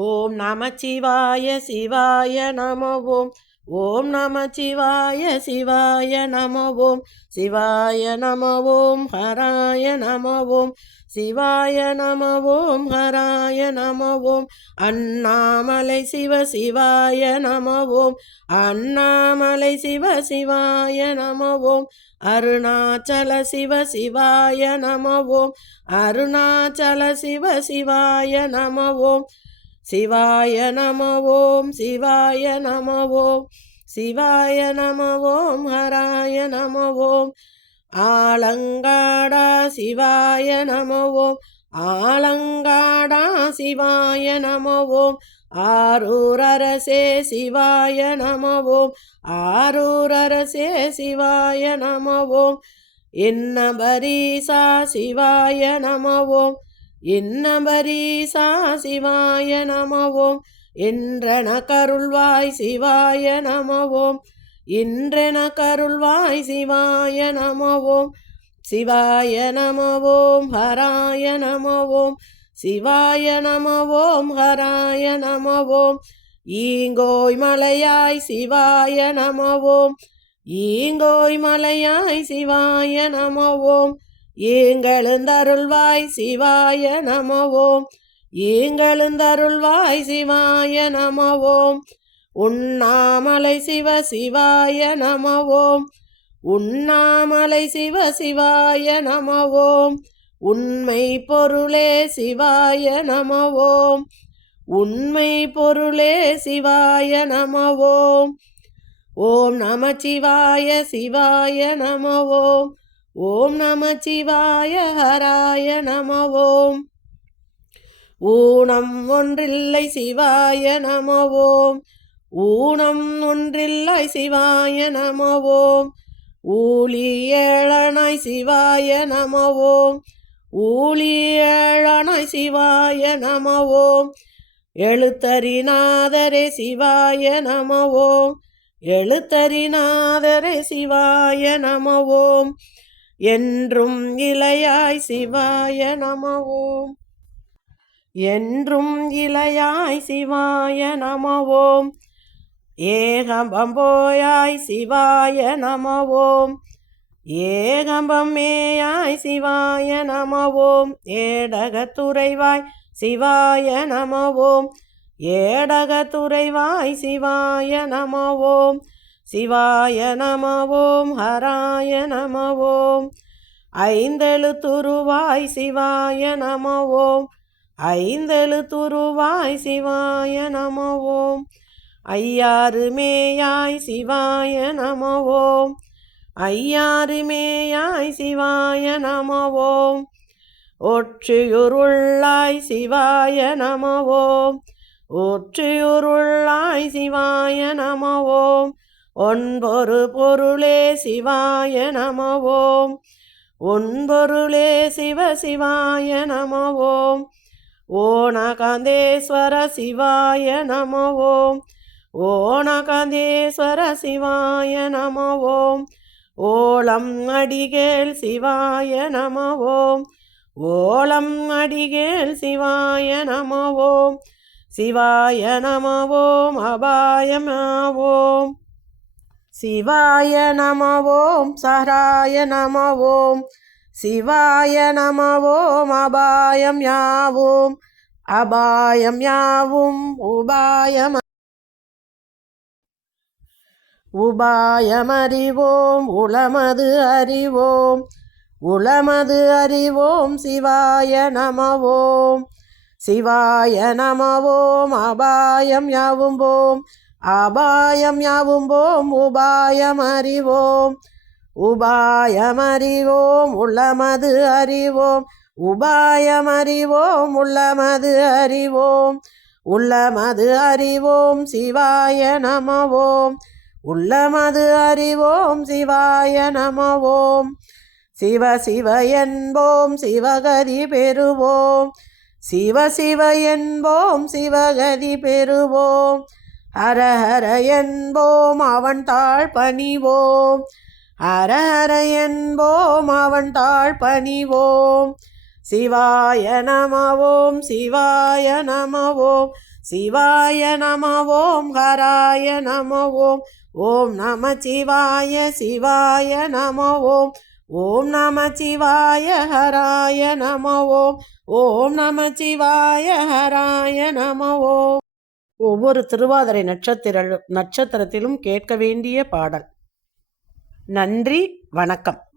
ஓம் நமச்சிவாய சிவாய நம ஓம் ஓம் நமச்சிவாய சிவாய நம ஓம் சிவாய நம ஓம் ஹராய நம ஓம் சிவாய நம ஓம் ஹராய நம ஓம் அண்ணாமலை சிவ சிவாய நம ஓம் அண்ணாமலை சிவ சிவாய நம ஓம் அருணாச்சல சிவ சிவாய நம ஓம் அருணாச்சல சிவ சிவாய நம ஓம் சிவாய நம ஓம் சிவாய நம ஓம் சிவாய நம ஓம் ஹராய நம ஓம் ஆலங்காடா சிவாய நம ஓம் ஆலங்காடா சிவாய நம ஓம் ஆரூரரசே சிவாய நம ஓம் ஆரூரரசே சிவாய நம ஓம் என்ன பரீசா சிவாய நம ஓம் இன்னபரீசா சிவாய நமவோம். என்றன கருள்வாய் சிவாய நமவோம். இன்றென கருள்வாய் சிவாய நமவோம். சிவாய நமவோம் ஹராய நமவோம். சிவாய நமவோம் ஹராய நமவோம். ஈங்கோய் மலையாய் சிவாய நமவோம். ஈங்கோய் மலையாய் சிவாய நமவோம். ஏங்களந்தருள்வாய் சிவாய நமவோம். ஏங்களந்தருள்வாய் சிவாய நமவோம். உண்ணாமலை சிவ சிவாய நமவோம். உண்ணாமலை சிவ சிவாய நமவோம். உண்மை பொருளே சிவாய நமவோம். உண்மை பொருளே சிவாய நமவோம். ஓம் நமச்சிவாய சிவாய நமவோம். ஓம் நம சிவாய ஹராய நம ஓம். ஊனம் ஒன்றில்லை சிவாய நம ஓம். ஊனம் ஒன்றில்லை சிவாய நம ஓம். ஊழியேழனாய் சிவாய நம ஓம். ஊழியேழனாய் சிவாய நம ஓம். எழுத்தறிநாதரே சிவாய நம ஓம். எழுத்தறிநாதரே சிவாய நம ஓம். என்றும் இளையாய் சிவாய நமவோம். என்றும் இளையாய் சிவாய நமவோம். ஏகம்பம் சிவாய நமவோம். ஏகம்பம்மேயாய் சிவாய நமவோம். ஏடகத்துறைவாய் சிவாய நமவோம். ஏடகத்துறைவாய் சிவாய நமவோம். சிவாய நமவோம் ஹராய நமவோம். ஐந்தெழுத்துருவாய் சிவாய நமவோம். ஐந்தெழுத்துருவாய் சிவாய நமவோம். ஐயாறுமேயாய் சிவாய நமவோம். ஐயாறுமேயாய் சிவாய நமவோம். ஒற்றியுருள்ளாய் சிவாய நமவோம். ஒற்றியுருள்ளாய் சிவாய நமவோம். ஒன்பொரு பொருளே சிவாய நமவோம். ஒன்பொருளே சிவ சிவாய நமவோம். ஓணகாந்தேஸ்வர சிவாய நமவோம். ஓணகாந்தேஸ்வர சிவாய நமவோம். ஓளம் அடிகேல் சிவாய நமவோம். ஓளம் அடிகேல் சிவாய நமவோம். சிவாய நமவோம் அபாயமாவோம் சிவாய நமவோம் சராய நமவோம். சிவாய நமவோம் அபாயம் யாவோம். அபாயம் யாவும் உபாயம். உபாயமறிவோம் உளமது அறிவோம். உளமது அறிவோம் சிவாய நமவோம். சிவாய நமவோம் அபாயம் யாவும் போம் அபாயம் யாவும் போம் உபாயம் அறிவோம். உபாயம் அறிவோம் உள்ளமது அறிவோம். உபாயம் அறிவோம் உள்ளமது அறிவோம். உள்ளமது அறிவோம் சிவாய நமவோம். உள்ளமது அறிவோம் சிவாய நமவோம். சிவ சிவ என்போம் சிவகதி பெறுவோம். சிவ சிவ என்போம் சிவகதி பெறுவோம். ஹர ஹர என்போம் அவன் தாழ் பணிவோம் ஹர ஹர என்போம் அவன் தாழ் பணிவோம் சிவாய நமவோம் சிவாய நமவோம் சிவாய நமவோம் ஹராய நமவோம். ஓம் நம சிவாய சிவாய நமவோம். ஓம் நம சிவாய ஹராய நமவோம். ஓம் நம சிவாய ஹராய நமவோம். ஒவ்வொரு திருவாதிரை நட்சத்திர நட்சத்திரத்திலும் கேட்க வேண்டிய பாடல். நன்றி வணக்கம்.